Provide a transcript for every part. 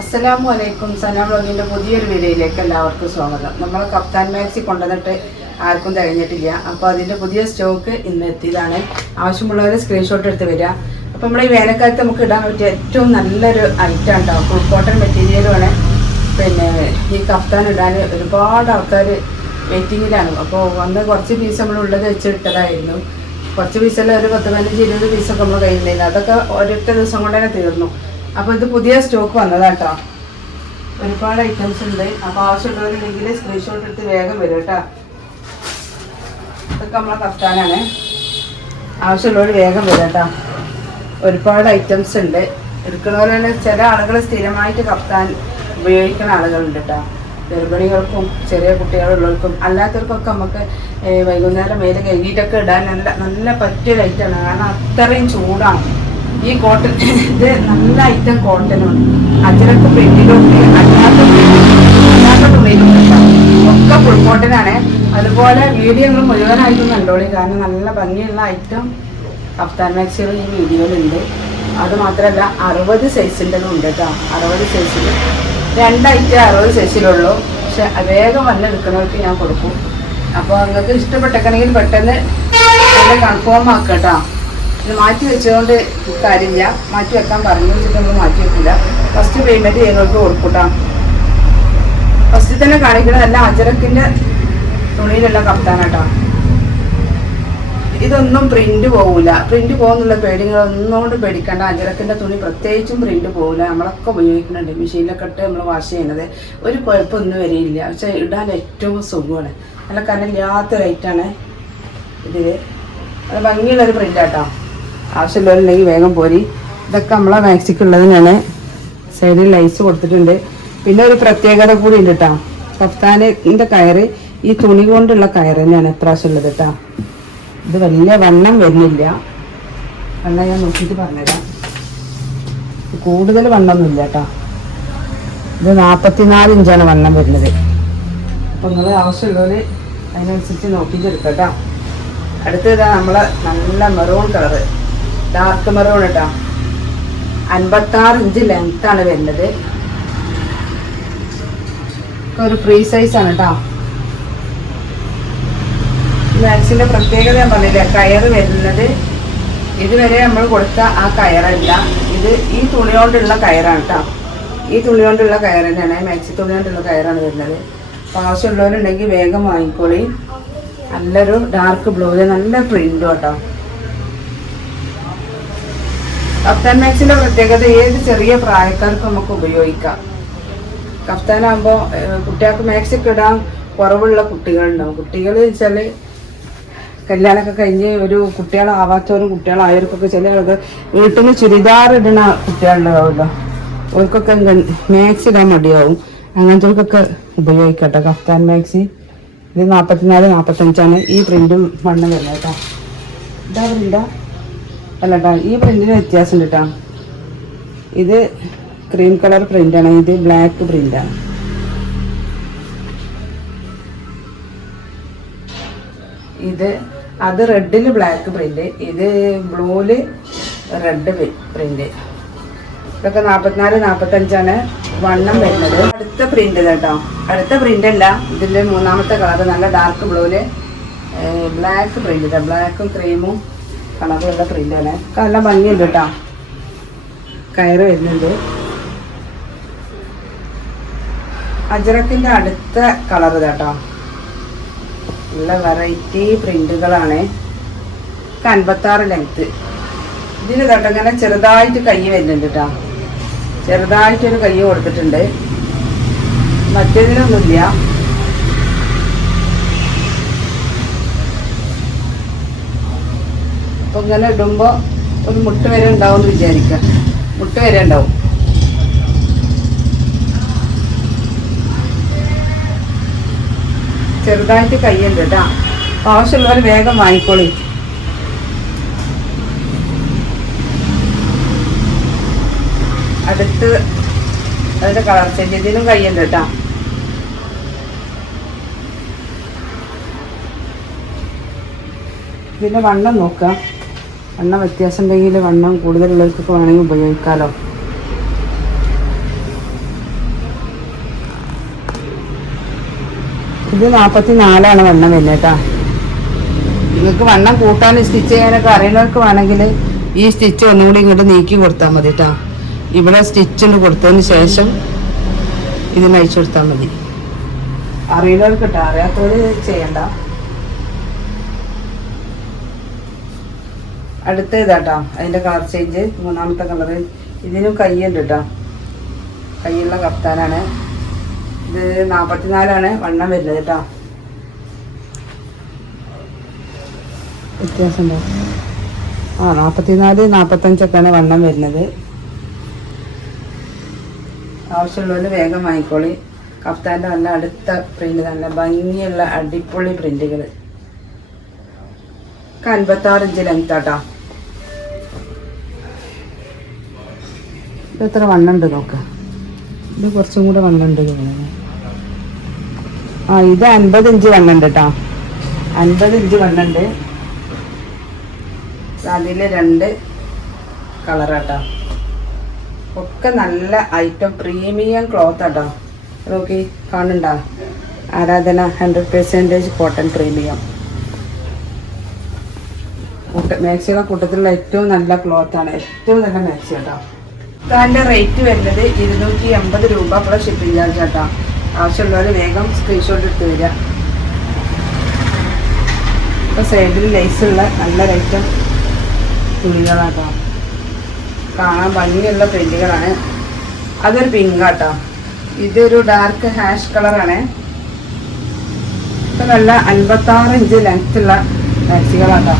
അസ്സലാമു അലൈക്കും സനാം ബ്ലോഗിന്റെ പുതിയൊരു വീഡിയോയിലേക്ക് എല്ലാവർക്കും സ്വാഗതം. നമ്മൾ കപ്താൻ മാക്സി കൊണ്ടുവന്നിട്ട് ആർക്കും തികഞ്ഞിട്ടില്ല. അപ്പോൾ അതിന്റെ പുതിയ സ്റ്റോക്ക് ഇന്ന് എത്തിയതാണ്. ആവശ്യമുള്ളവർ സ്ക്രീൻഷോട്ട് എടുത്ത് വരിക. അപ്പോൾ നമ്മൾ ഈ വേനൽക്കാലത്ത് നമുക്ക് ഇടാൻ പറ്റിയ ഏറ്റവും നല്ലൊരു ഐറ്റം ഉണ്ടാവും ഫുൾ കോട്ടൺ മെറ്റീരിയലുമാണ് പിന്നെ ഈ കപ്താൻ ഇടാൻ ഒരുപാട് ആൾക്കാർ വെയിറ്റിങ്ങിലാണ് അപ്പോൾ വന്ന് കുറച്ച് പീസ് നമ്മൾ ഉള്ളത് വെച്ചിട്ടതായിരുന്നു കുറച്ച് പീസെല്ലാം ഒരു പത്ത് പതിനഞ്ച് ഇരുപത് പീസൊക്കെ നമ്മൾ കഴിഞ്ഞില്ല അതൊക്കെ ഒരൊറ്റ ദിവസം കൊണ്ട് തന്നെ തീർന്നു. അപ്പോൾ ഇത് പുതിയ സ്റ്റോക്ക് വന്നതാട്ടോ. ഒരുപാട് ഐറ്റംസ് ഉണ്ട്. അപ്പോൾ ആവശ്യമുള്ളവരുണ്ടെങ്കിൽ സ്ക്രീൻഷോട്ട് എടുത്ത് വേഗം വരും കേട്ടോ ഇതൊക്കെ നമ്മളെ കഫ്താനാണ്. ആവശ്യമുള്ളവർ വേഗം വരും കേട്ടോ ഒരുപാട് ഐറ്റംസ് ഉണ്ട്. എടുക്കുന്നവരെ ചില ആളുകൾ സ്ഥിരമായിട്ട് കഫ്താൻ ഉപയോഗിക്കുന്ന ആളുകളുണ്ട് കേട്ടോ ഗർഭിണികൾക്കും ചെറിയ കുട്ടികളുള്ളവർക്കും അല്ലാത്തവർക്കൊക്കെ നമുക്ക് വൈകുന്നേരം മേലെ കഴുകിയിട്ടൊക്കെ ഇടാൻ നല്ല നല്ല പറ്റിയ ലൈറ്റാണ് കാരണം അത്രയും ചൂടാണ്. ഈ കോട്ടൺ ഇത് നല്ല ഐറ്റം കോട്ടനുണ്ട് അജരക്ക് പ്രിന്റിലുണ്ട് അല്ലാത്ത ഒക്കെ ഫുൾ കോട്ടനാണ് അതുപോലെ വീഡിയോ മുഴുവനായിട്ടും കണ്ടോളി. കാരണം നല്ല ഭംഗിയുള്ള ഐറ്റം കഫ്താൻ മാക്സികൾ ഈ വീഡിയോയിലുണ്ട് അത് മാത്രമല്ല അറുപത് സൈസിന്റെതും ഉണ്ട് കേട്ടോ അറുപത് സൈസിൽ രണ്ട് ഐറ്റം അറുപത് സൈസിലുള്ളൂ പക്ഷെ വേഗം വന്ന് എടുക്കുന്നവർക്ക് ഞാൻ കൊടുക്കും. അപ്പോൾ നിങ്ങൾക്ക് ഇഷ്ടപ്പെട്ടേക്കണമെങ്കിൽ പെട്ടെന്ന് കൺഫേം ആക്കാം കേട്ടോ ഇത് മാറ്റി വെച്ചുകൊണ്ട് കാര്യമില്ല. മാറ്റി വെക്കാൻ പറഞ്ഞു. വെച്ചിട്ട് നമ്മൾ മാറ്റി വെക്കില്ല. ഫസ്റ്റ് പേയ്മെന്റ് ചെയ്യുന്നവർക്ക് കൊടുക്കൂട്ടാം. ഫസ്റ്റ് തന്നെ കാണിക്കുന്നത് അജരക്കിന്റെ തുണിയിലുള്ള കപ്താനാട്ടാ. ഇതൊന്നും പ്രിന്റ് പോകില്ല പ്രിന്റ് പോകുന്നുള്ള പേടികൾ ഒന്നുകൊണ്ട് പേടിക്കേണ്ട. അജരക്കിന്റെ തുണി പ്രത്യേകിച്ചും പ്രിന്റ് പോകില്ല നമ്മളൊക്കെ ഉപയോഗിക്കുന്നുണ്ട്. മെഷീനിലൊക്കെ ഇട്ട് നമ്മൾ വാഷ് ചെയ്യുന്നത്. ഒരു കുഴപ്പമൊന്നും വരെയില്ല പക്ഷെ ഇടാൻ ഏറ്റവും സുഖമാണ്. നല്ല കനലില്ലാത്ത റേറ്റാണ് ഇതിൽ അത് ഭംഗിയുള്ളൊരു പ്രിന്റ് ആട്ടോ. ആവശ്യമുള്ളവരുണ്ടെങ്കിൽ വേഗം പോരി. ഇതൊക്കെ നമ്മളെ മാക്സിക്കുള്ളതിനാണ്. സൈഡിൽ ലൈസ് കൊടുത്തിട്ടുണ്ട്. പിന്നെ ഒരു പ്രത്യേകത കൂടി ഉണ്ട് കേട്ടോ കഫ്താനിന്റെ കയറ് ഈ തുണി കൊണ്ടുള്ള കയറ് തന്നെയാണ് ഇപ്രാവശ്യം ഉള്ളത് കേട്ടോ ഇത് വലിയ വണ്ണം വരുന്നില്ല. വണ്ണം ഞാൻ നോക്കിയിട്ട് പറഞ്ഞുതരാം. കൂടുതൽ വണ്ണമൊന്നുമില്ല കേട്ടോ ഇത് നാൽപ്പത്തിനാല് ഇഞ്ചാണ് വണ്ണം വരുന്നത്. അപ്പം നിങ്ങൾ ആവശ്യമുള്ളവർ അതിനനുസരിച്ച് നോക്കിയിട്ട് എടുക്കാം കേട്ടോ അടുത്തതാ നമ്മളെ നല്ല മെറൂൺ കളറ്. ഡാർക്ക് മെറൂൺ കേട്ടോ അൻപത്താറ് ഇഞ്ച് ആണ് വരുന്നത്. ഒരു ഫ്രീ ആണ് കേട്ടോ മാക്സിന്റെ പ്രത്യേകത ഞാൻ പറഞ്ഞില്ല കയറ് വരുന്നത് ഇതുവരെ നമ്മൾ കൊടുത്ത ആ കയറല്ല. ഇത് ഈ തുണി കൊണ്ടുള്ള കയറാണ് കേട്ടോ ഈ തുണി കൊണ്ടുള്ള കയർ തന്നെയാണ്. മാക്സി തുണി കൊണ്ടുള്ള കയറാണ് വരുന്നത്. അപ്പോൾ ആവശ്യമുള്ളവരുണ്ടെങ്കിൽ വേഗം വാങ്ങിക്കോളി. നല്ലൊരു ഡാർക്ക് ബ്ലൂവിൽ നല്ല പ്രിന്റും കേട്ടോ കഫ്താൻ മാക്സിന്റെ പ്രത്യേകത ഏത് ചെറിയ പ്രായക്കാർക്കും നമുക്ക് ഉപയോഗിക്കാം. കഫ്താനാകുമ്പോൾ കുട്ടികൾക്ക് മാക്സിക്ക് ഇടാൻ കുറവുള്ള കുട്ടികളുണ്ടാവും. കുട്ടികൾ വെച്ചാൽ കല്യാണമൊക്കെ കഴിഞ്ഞ് ഒരു കുട്ടികളാവാത്തവരും കുട്ടികളായവർക്കൊക്കെ ചില വീട്ടിൽ ചുരിദാർ ഇടുന്ന കുട്ടികളുണ്ടാവുമല്ലോ. അവർക്കൊക്കെ മാക്സി ഇടാൻ മടിയാവും. അങ്ങനത്തെവർക്കൊക്കെ ഉപയോഗിക്കട്ടെ. കഫ്താൻ മാക്സി ഇത് നാൽപ്പത്തിനാല് നാൽപ്പത്തഞ്ചാണ് ഈ പ്രിന്റും വണ്ണം വരുന്നത് കേട്ടോ. ഇതാ പ്രിന്റാ. അല്ല കേട്ടോ ഈ പ്രിന്റിന് വ്യത്യാസമുണ്ട് കേട്ടോ ഇത് ക്രീം കളർ പ്രിന്റാണ് ഇത് ബ്ലാക്ക് പ്രിന്റാണ് ഇത് അത് റെഡിൽ ബ്ലാക്ക് പ്രിന്റ് ഇത് ബ്ലൂൽ റെഡ് പ്രിന്റ് ഇതൊക്കെ നാൽപ്പത്തിനാല് നാൽപ്പത്തഞ്ചാണ് വണ്ണം വരുന്നത്. അടുത്ത പ്രിന്റ് കേട്ടോ അടുത്ത പ്രിന്റ് അല്ല ഇതിന്റെ മൂന്നാമത്തെ കളർ നല്ല ഡാർക്ക് ബ്ലൂൽ ബ്ലാക്ക് പ്രിന്റ് ബ്ലാക്കും ക്രീമും കളറുള്ള പ്രിന്റാണ്. നല്ല ഭംഗിയുണ്ട് കേട്ടോ കയറ് വരുന്നുണ്ട്. അജറക്കിന്റെ അടുത്ത കളർ കേട്ടോ നല്ല വെറൈറ്റി പ്രിന്റുകളാണ്. അൻപത്താറ് ലെങ്ത്ത് ഇതിന് കേട്ടോ ഇങ്ങനെ ചെറുതായിട്ട് കൈ വരുന്നുണ്ട് കേട്ടോ ചെറുതായിട്ടൊരു കൈ കൊടുത്തിട്ടുണ്ട്. മറ്റേതിനൊന്നുമില്ല അപ്പൊ ഇങ്ങനെ ഇടുമ്പോ ഒരു മുട്ട വരെ ഉണ്ടാവും എന്ന് വിചാരിക്കുക. മുട്ട വരെ ഉണ്ടാവും. ചെറുതായിട്ട് കയ്യുണ്ട് കേട്ടോ. ആവശ്യമുള്ളവർ വേഗം വാങ്ങിക്കോളി. അടുത്ത് അതിന്റെ കളർ ചേഞ്ച് ഇതിനും കയ്യുണ്ട് കേട്ടോ. ഇതിന്റെ വണ്ണം നോക്കാം വണ്ണം വ്യത്യാസം ഉണ്ടെങ്കിൽ വണ്ണം കൂടുതലുള്ളവർക്കൊക്കെ വേണമെങ്കിൽ ഉപയോഗിക്കാമല്ലോ ഇത് നാൽപ്പത്തി നാലാണ് വണ്ണം വരുന്നത് കേട്ടോ. നിങ്ങൾക്ക് വണ്ണം കൂട്ടാൻ സ്റ്റിച്ച് ചെയ്യാനൊക്കെ അറിയുന്നവർക്ക് വേണമെങ്കിൽ ഈ സ്റ്റിച്ച് ഒന്നുകൂടി ഇങ്ങോട്ട് നീക്കി കൊടുത്താൽ മതി കേട്ടോ. ഇവിടെ സ്റ്റിച്ചിന് കൊടുത്തതിന് ശേഷം ഇതിന് അയച്ചു കൊടുത്താൽ മതി. അറിയണവർക്ക് കേട്ടോ. അറിയാത്തവർ ചെയ്യണ്ട. അടുത്ത ഇതാട്ടോ അതിന്റെ കളർ ചേഞ്ച് മൂന്നാമത്തെ കളറ് ഇതിനും കയ്യുണ്ട് കേട്ടോ കയ്യുള്ള കഫ്താനാണ്. ഇത് നാൽപ്പത്തിനാലാണ് വണ്ണം വരുന്നത് കേട്ടോ വ്യത്യാസമുണ്ടോ? ആ നാൽപ്പത്തിനാല് നാൽപ്പത്തഞ്ചൊക്കെയാണ് വണ്ണം വരുന്നത്. ആവശ്യമുള്ളവർ വേഗം വാങ്ങിക്കോളി. കഫ്താന്റെ നല്ല അടുത്ത പ്രിന്റ് നല്ല ഭംഗിയുള്ള അടിപൊളി പ്രിന്റുകൾ അൻപത്താറ് ഇഞ്ച് ലെങ്ത് ഇത് എത്ര വണ്ണുണ്ട് നോക്ക ഇത് കുറച്ചും കൂടെ വണ്ണുണ്ട് തോന്നുന്നു. ആ ഇത് അൻപത് ഇഞ്ച് വണ്ണുണ്ട് കേട്ടോ അൻപത് ഇഞ്ച് വണ്ണുണ്ട്. അതിൽ രണ്ട് കളറാട്ടോ ഒക്കെ നല്ല ഐറ്റം പ്രീമിയം ക്ലോത്ത് ആട്ടോ നോക്കി കാണണ്ട ആരാധന hundred percentage cotton premium okay മാക്സിയുടെ കൂട്ടത്തിലുള്ള ഏറ്റവും നല്ല ക്ലോത്താണ് ആണ്. ഏറ്റവും നല്ല മാക്സി കേട്ടോ അതിന്റെ റേറ്റ് വരുന്നത് ഇരുന്നൂറ്റി എൺപത് രൂപ. പ്ലസ് ഷിപ്പിംഗ് ചാർജ് കേട്ടോ ആവശ്യമുള്ളവർ വേഗം സ്ക്രീൻഷോട്ട് എടുത്ത് വരിക. ഇപ്പോൾ സൈഡിൽ ലൈസുള്ള നല്ല ഐറ്റം തുണികളാട്ടോ. കാണാൻ ഭംഗിയുള്ള പ്രിന്റുകളാണ് അതൊരു പിങ്ക് ആട്ടോ. ഇതൊരു ഡാർക്ക് ഹാഷ് കളറാണ് ഇപ്പൊ നല്ല അൻപത്താറ് ഇഞ്ച് ലെങ്ത് ഉള്ള മാക്സികളാട്ടോ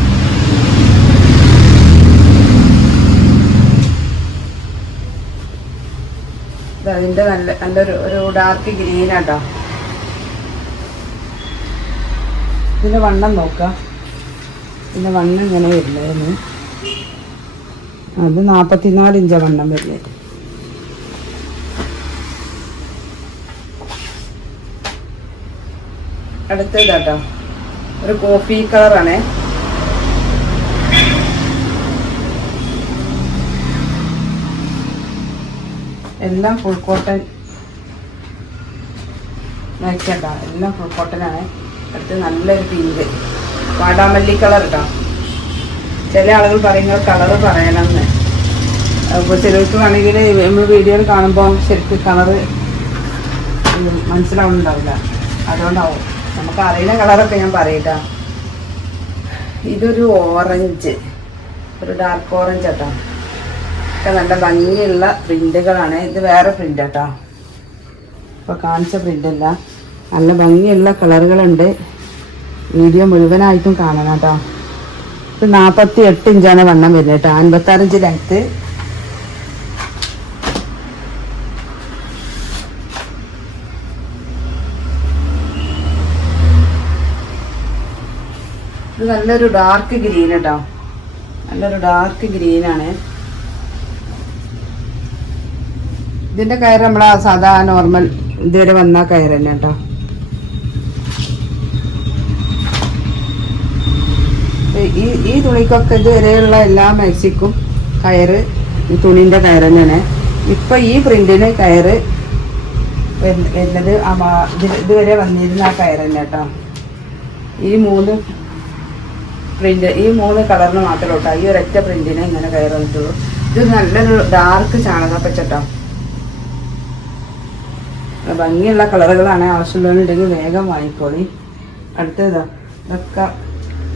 ഇത് അതിന്റെ നല്ല നല്ലൊരു ഒരു ഡാർക്ക് ഗ്രീനാട്ടോ ഇതിന്റെ വണ്ണം നോക്കാം. ഇതിന്റെ വണ്ണം ഇങ്ങനെ വരില്ലായിരുന്നു. അത് നാൽപ്പത്തിനാല് ഇഞ്ച വണ്ണം വരുന്നത് അടുത്തതാട്ടോ ഒരു കോഫി കളറാണ് എല്ലാം ഫുൾ കോട്ടൺ മാക്സിയാട്ടോ എല്ലാം ഫുൾ കോട്ടൺ ആണ്. അടുത്ത് നല്ലൊരു പിങ്ക് വാടാമല്ലി കളർ കേട്ടോ ചില ആളുകൾ പറയുന്ന കളറ് പറയണമെന്ന്. അപ്പോൾ ചിലർക്ക് വേണമെങ്കിൽ നമ്മൾ വീഡിയോയിൽ കാണുമ്പോൾ ശരിക്കും കളറ് മനസ്സിലാവുന്നുണ്ടാവില്ല. അതുകൊണ്ടാവും. നമുക്ക് അറിയുന്ന കളറൊക്കെ ഞാൻ പറയട്ടാ. ഇതൊരു ഓറഞ്ച് ഒരു ഡാർക്ക് ഓറഞ്ച് കേട്ടോ ഒക്കെ നല്ല ഭംഗിയുള്ള പ്രിന്റുകളാണ്. ഇത് വേറെ പ്രിന്റ് കേട്ടോ ഇപ്പോൾ കാണിച്ച പ്രിന്റ് അല്ല നല്ല ഭംഗിയുള്ള കളറുകളുണ്ട്. വീഡിയോ മുഴുവനായിട്ടും കാണണം കേട്ടോ ഇത് നാൽപ്പത്തി എട്ട് ഇഞ്ചാണ് വണ്ണം വരുന്നത് കേട്ടോ അൻപത്താറ് ഇഞ്ച് ലെങ്ത്ത് ഇത് നല്ലൊരു ഡാർക്ക് ഗ്രീൻ കേട്ടോ നല്ലൊരു ഡാർക്ക് ഗ്രീനാണ് ഇതിന്റെ കയറ് നമ്മളെ സാധാ നോർമൽ ഇതുവരെ വന്ന കയറ് തന്നെ കേട്ടോ. ഈ ഈ തുണിക്കൊക്കെ ഇതുവരെയുള്ള എല്ലാ മാക്സിക്കും കയറ് ഈ തുണിന്റെ കയറ് തന്നെയാണ്. ഇപ്പൊ ഈ പ്രിന്റിന് കയറ് വരുന്ന- വരുന്നത് ഇതുവരെ വന്നിരുന്ന ആ കയറ് തന്നെ കേട്ടോ. ഈ മൂന്ന് പ്രിന്റ് ഈ മൂന്ന് കളറിന് മാത്രമേ കേട്ടോ. ഈ ഒരൊറ്റ പ്രിന്റിന് ഇങ്ങനെ കയറ് വന്നിട്ടുള്ളൂ. ഇത് നല്ലൊരു ഡാർക്ക് ചാണകപ്പച്ചട്ടോ ഭംഗിയുള്ള കളറുകളാണ് ആവശ്യമുള്ളവരുണ്ടെങ്കിൽ വേഗം വാങ്ങിക്കോളി. അടുത്തതാ ഇതൊക്കെ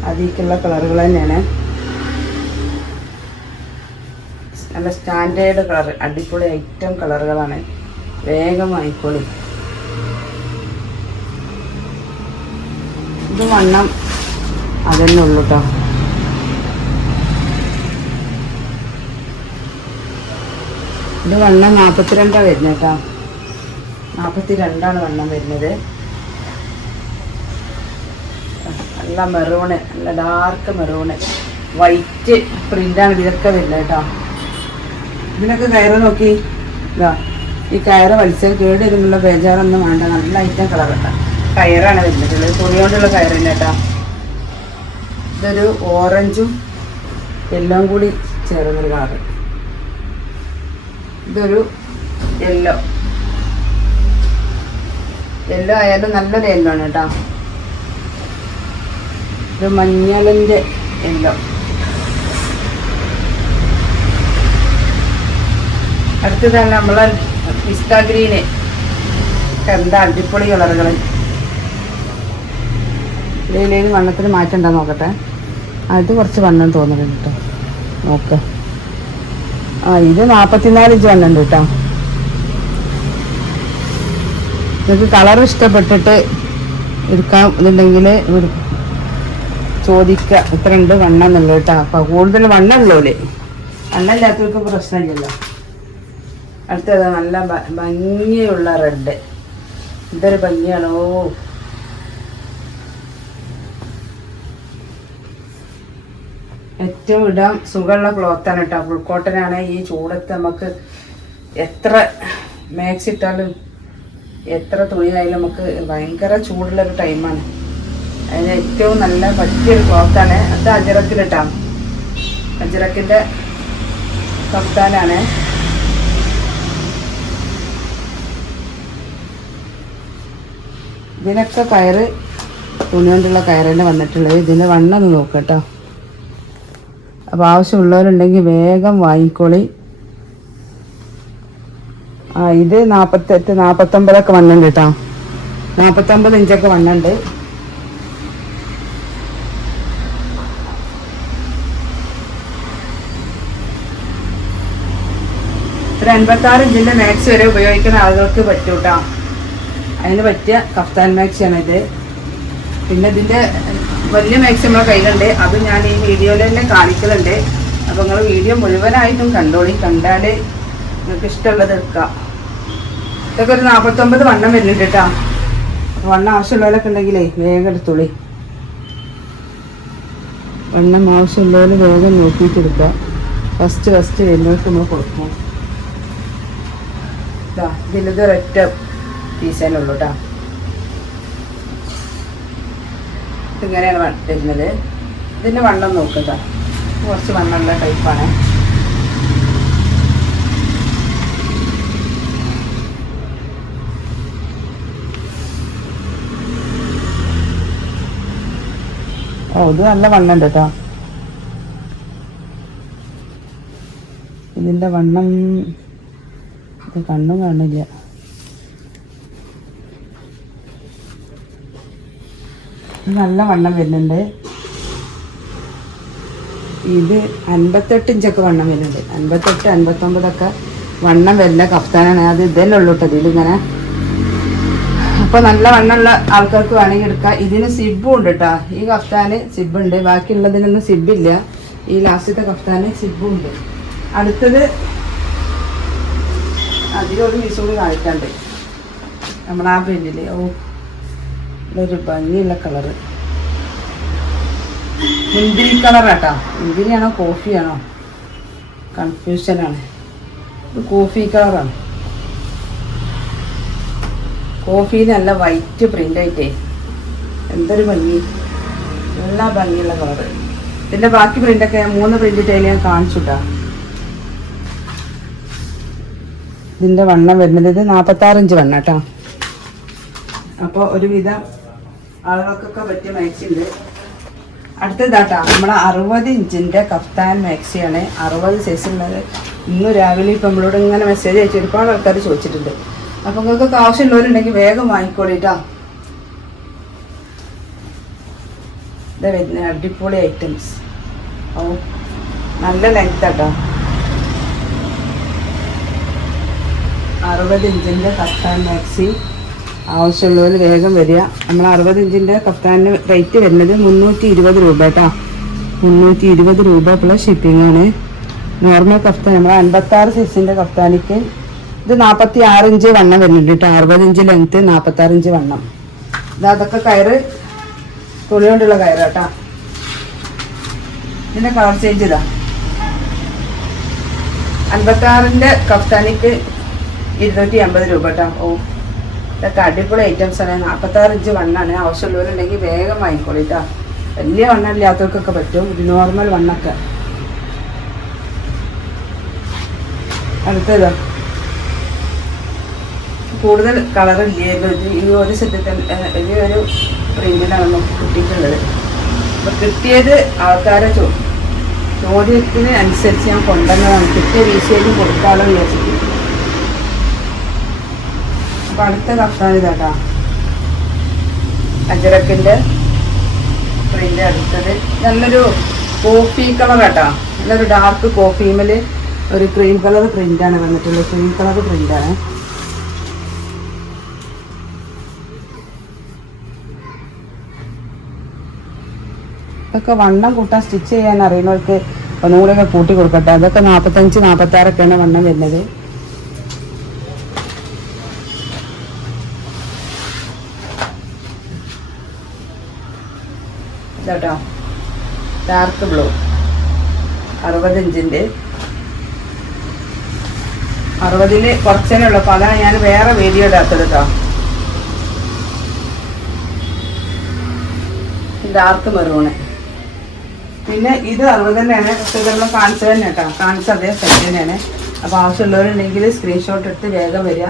അതിലേക്കുള്ള കളറുകൾ തന്നെയാണ്. നല്ല സ്റ്റാൻഡേർഡ് കളർ അടിപൊളി ഐറ്റം കളറുകളാണ്. വേഗം വാങ്ങിക്കോളി. ഇത് വണ്ണം അതന്നെ ഉള്ളു കേട്ടോ ഇത് വണ്ണം നാൽപ്പത്തിരണ്ടാണ് വരുന്നത് കേട്ടോ നാൽപ്പത്തി രണ്ടാണ് വണ്ണം വരുന്നത്. നല്ല മെറൂണ് നല്ല ഡാർക്ക് മെറൂണ്. വൈറ്റ് പ്രിന്റാണ് ഇതൊക്കെ വരുന്നത് കേട്ടോ. ഇതിനൊക്കെ കയറ് നോക്കി. ഇതാ ഈ കയറ് വലിച്ചാൽ കേട് വരുന്നുള്ള ബേജാറൊന്നും വേണ്ട. നല്ല ഐറ്റം കളർ കേട്ടോ കയറാണ് വരുന്നത്. തുണി കൊണ്ടുള്ള കയറ് തന്നെ കേട്ടോ. ഇതൊരു ഓറഞ്ചും എല്ലാം കൂടി ചേർന്നൊരു കളർ ഇതൊരു യെല്ലോ യെല്ലോ ആയാലും നല്ലൊരു യെല്ലോ ആണ് കേട്ടോ. ഒരു മഞ്ഞളിന്റെ യെല്ലോ അടുത്തതാണ് നമ്മളെ പിസ്ത ഗ്രീന് എന്താ അടിപൊളി കളറുകൾ ഇതിലേത് വണ്ണത്തിന് മാറ്റം ഉണ്ടോ നോക്കട്ടെ. അത് കുറച്ച് വണ്ണം തോന്നുന്നുണ്ട് കേട്ടോ. നോക്ക. ആ ഇത് നാൽപ്പത്തിനാല് ഇഞ്ച് വണ്ണം ഉണ്ട് കേട്ടോ. നിങ്ങൾക്ക് കളർ ഇഷ്ടപ്പെട്ടിട്ട് എടുക്കാം ഇതുണ്ടെങ്കിൽ ചോദിക്കുക ഇത്ര ഉണ്ട് വണ്ണം എന്നുള്ളത് കേട്ടോ. അപ്പം കൂടുതൽ വണ്ണം ഉള്ളൂല്ലേ വണ്ണം ഇല്ലാത്തവർക്ക് പ്രശ്നമില്ലല്ലോ. അടുത്തത് നല്ല ഭംഗിയുള്ള റെഡ് എന്തൊരു ഭംഗിയാണോ. ഏറ്റവും ഇടാൻ സുഖമുള്ള ക്ലോത്താണ് കേട്ടോ. ഫുൾ കോട്ടനാണ് ഈ ചൂടത്ത് നമുക്ക് എത്ര മാക്സ് ഇട്ടാലും എത്ര തുണിയായാലും നമുക്ക് ഭയങ്കര ചൂടുള്ള ഒരു ടൈമാണ് അതിന് ഏറ്റവും നല്ല പറ്റിയൊരു ക്ലോത്താണ് അത് അജിറക്കിലിട്ടാണ് അജറക്കിന്റെ കഫ്താനാണ്. ഇതിനൊക്കെ കയറ് തുണി കൊണ്ടുള്ള കയറ് തന്നെ വന്നിട്ടുള്ളത്. ഇതിന്റെ വണ്ണം ഒന്ന് നോക്കാം കേട്ടോ. അപ്പോൾ ആവശ്യമുള്ളവരുണ്ടെങ്കിൽ വേഗം വാങ്ങിക്കോളി. ആ ഇത് നാൽപ്പത്തെട്ട് നാൽപ്പത്തൊമ്പതൊക്കെ വണ്ണുണ്ട് കേട്ടോ നാൽപ്പത്തൊമ്പത് ഇഞ്ചൊക്കെ വണ്ണുണ്ട്. ഒരു അൻപത്താറ് ഇഞ്ചിന്റെ മാക്സ് വരെ ഉപയോഗിക്കുന്ന ആളുകൾക്ക് പറ്റൂ കേട്ടോ അതിന് പറ്റിയ കഫ്താൻ മാക്സിയാണ് ഇത് പിന്നെ ഇതിന്റെ വലിയ മാക്സി നമ്മളെ കയ്യിലുണ്ട്. അത് ഞാൻ ഈ വീഡിയോയിൽ തന്നെ കാണിക്കുന്നുണ്ട് അപ്പോൾ നിങ്ങൾ വീഡിയോ മുഴുവനായിട്ടും കണ്ടോളി. കണ്ടാൽ നിങ്ങൾക്ക് ഇഷ്ടമുള്ളത് എടുക്കാം. ഇതൊക്കെ ഒരു നാൽപ്പത്തൊമ്പത് വണ്ണം വരുന്നുണ്ട് കേട്ടോ വണ്ണം ആവശ്യമുള്ളവരൊക്കെ ഉണ്ടെങ്കിലേ വേഗം എടുത്തുള്ളി വണ്ണം ആവശ്യമുള്ളവർ വേഗം നോക്കിയിട്ട് എടുക്കുക. ഫസ്റ്റ് ഫസ്റ്റ് വരുന്നവർക്ക് നമ്മൾ കൊടുക്കും. ഇതിലത് ഒരൊറ്റ പീസേനെ ഉള്ളൂ കേട്ടോ ഇതിങ്ങനെയാണ് വ- വരുന്നത്. ഇതിന്റെ വണ്ണം നോക്കുക കുറച്ച് വണ്ണമുള്ള ടൈപ്പാണ് ഓ ഇത് നല്ല വണ്ണുണ്ട് കേട്ടോ ഇതിന്റെ വണ്ണം കണ്ണും കാണില്ല. നല്ല വണ്ണം വരുന്നുണ്ട്. ഇത് അൻപത്തെട്ട് ഇഞ്ചൊക്കെ വണ്ണം വരുന്നുണ്ട്. അൻപത്തെട്ട് അൻപത്തൊമ്പതൊക്കെ വണ്ണം വരുന്ന കഫ്താനാണ്. അത് ഇതല്ലേ ഉള്ളൂ കേട്ടോ അപ്പോൾ നല്ല വണ്ണമുള്ള ആൾക്കാർക്ക് വേണമെങ്കിൽ എടുക്കാം. ഇതിന് സിബും ഉണ്ട് കേട്ടോ ഈ കഫ്താന് സിബുണ്ട്. ബാക്കിയുള്ളതിനൊന്നും സിബില്ല. ഈ ലാസ്റ്റത്തെ കഫ്താന് സിബും ഉണ്ട്. അടുത്തത് അതിലൊരു പീസ് കൂടി കാണിക്കാണ്ട്. ആ പ്രിന്റിൽ ഓ ഇതൊരു ഭംഗിയുള്ള കളറ് മുന്തിരി കളറാട്ടോ മുന്തിരിയാണോ കോഫിയാണോ കൺഫ്യൂഷനാണ് കോഫി കളറാണ് കോഫി നല്ല വൈറ്റ് പ്രിന്റ് ആയിട്ടേ. എന്തൊരു ഭംഗി. നല്ല ഭംഗിയുള്ള കളറ് ഇതിന്റെ ബാക്കി പ്രിന്റൊക്കെ മൂന്ന് പ്രിന്റ് ഇട്ടതിൽ ഞാൻ കാണിച്ചുട്ടാ. ഇതിന്റെ വണ്ണം വരുന്നത് ഇത് ഇഞ്ച് വണ്ണ കേട്ടോ അപ്പോൾ ഒരുവിധം ആളുകൾക്കൊക്കെ പറ്റിയ മാക്സി ഉണ്ട് അടുത്തതാട്ടാ നമ്മളെ അറുപത് ഇഞ്ചിന്റെ കഫ്താൻ മാക്സിയാണ് അറുപത് സൈസുള്ളത് ഇന്ന് രാവിലെ ഇപ്പം നമ്മളോട് ഇങ്ങനെ മെസ്സേജ് അയച്ചു ഒരുപാട് ആൾക്കാർ ചോദിച്ചിട്ടുണ്ട്. അപ്പം നിങ്ങൾക്ക് ആവശ്യമുള്ളവരുണ്ടെങ്കിൽ വേഗം വാങ്ങിക്കോളിട്ടാ ഇതാ വരുന്ന അടിപൊളി ഐറ്റംസ് ഓ നല്ല ലെങ്ത് ആട്ടോ. അറുപത് ഇഞ്ചിന്റെ കഫ്താൻ മാക്സി ആവശ്യമുള്ളവർ വേഗം വരിക. നമ്മൾ അറുപത് ഇഞ്ചിന്റെ കഫ്താനിന് റേറ്റ് വരുന്നത് മുന്നൂറ്റി ഇരുപത് രൂപ കേട്ടോ മുന്നൂറ്റി ഇരുപത് രൂപ പ്ലസ് ഷിപ്പിംഗ് ആണ്. നോർമൽ കഫ്താൻ നമ്മൾ അൻപത്താറ് സൈസിന്റെ കഫ്താനിക്ക് ഇത് നാൽപ്പത്തി ആറ് ഇഞ്ച് വണ്ണം വരുന്നുണ്ട് കേട്ടോ. അറുപത് ഇഞ്ച് ലെങ്ത്ത് നാൽപ്പത്തി ആറ് ഇഞ്ച് വണ്ണം. ഇത് അതൊക്കെ കയറ് തുണി കൊണ്ടുള്ള കയറ് കേട്ടോ. ഇതിന്റെ കളർ ചേഞ്ച് ഇതാ. അൻപത്താറിന്റെ കഫ്താനിക്ക് ഇരുന്നൂറ്റി അമ്പത് രൂപ കേട്ടോ. ഓ ഇതൊക്കെ അടിപൊളി ഐറ്റംസ് ആണ്. നാൽപ്പത്താറ് ഇഞ്ച് വണ്ണാണ്. ആവശ്യമുള്ളവരുണ്ടെങ്കിൽ വേഗം വാങ്ങിക്കോളൂ കേട്ടോ. വലിയ വണ്ണം ഇല്ലാത്തവർക്കൊക്കെ പറ്റും. ഇത് നോർമൽ വണ്ണൊക്കെ. അടുത്തത് കൂടുതൽ കളർ ഇല്ലായിരുന്നു. ഇത് ഈ ഒരു സെറ്റിൽ ഈ ഒരു പ്രിന്റിലാണ് നമുക്ക് കിട്ടിയിട്ടുള്ളത്. അപ്പം കിട്ടിയത് ആൾക്കാരെ ചോ ചോദ്യത്തിന് അനുസരിച്ച് ഞാൻ കൊണ്ടുവന്നതാണ്. കിട്ടിയ വീശയിലും കൊടുക്കാമല്ലോ വിചാരിച്ചിട്ട് അപ്പം അടുത്ത കഷ്ണം ഇതാട്ടാ അജറക്കിന്റെ പ്രിന്റ് അടുത്തത്. നല്ലൊരു കോഫി കളർ കേട്ടോ നല്ലൊരു ഡാർക്ക് കോഫിമേൽ ഒരു ക്രീം കളർ പ്രിന്റാണ് വന്നിട്ടുള്ളത്. ക്രീം കളർ പ്രിന്റാണ് ഇതൊക്കെ വണ്ണം കൂട്ടാൻ സ്റ്റിച്ച് ചെയ്യാൻ അറിയുന്നവർക്ക് ഒന്നുകൂടെയൊക്കെ കൂട്ടി കൊടുക്കട്ടെ. അതൊക്കെ നാൽപ്പത്തഞ്ച് നാൽപ്പത്തി ആറൊക്കെയാണ് വണ്ണം വരുന്നത്. ഡാർക്ക് ബ്ലൂ അറുപത് ഇഞ്ചിന്റെ അറുപതിൽ കുറച്ചേ ഉള്ളൂ. അപ്പോൾ അതാണ് ഞാൻ വേറെ വീഡിയോ ഇടാത്തത് ഡാർക്ക് മെറൂണ് പിന്നെ ഇത് അറുപത് തന്നെയാണ് സുഖം കാണിച്ചത് തന്നെ കേട്ടോ. കാണിച്ച അതേ സെറ്റ് തന്നെയാണ്. അപ്പോൾ ആവശ്യമുള്ളവരുണ്ടെങ്കിൽ സ്ക്രീൻഷോട്ട് എടുത്ത് വേഗം വരിക.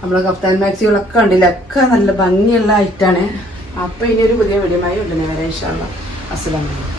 നമ്മളെ കഫ്താൻ മാക്സികളൊക്കെ ഉണ്ടല്ലോ ഒക്കെ നല്ല ഭംഗിയുള്ള ഐറ്റാണ് അപ്പോൾ ഇനി ഒരു പുതിയ വീഡിയോ ഉടനെ വരെ ഇഷ്ടമുള്ള അസ്സലാമലൈക്കും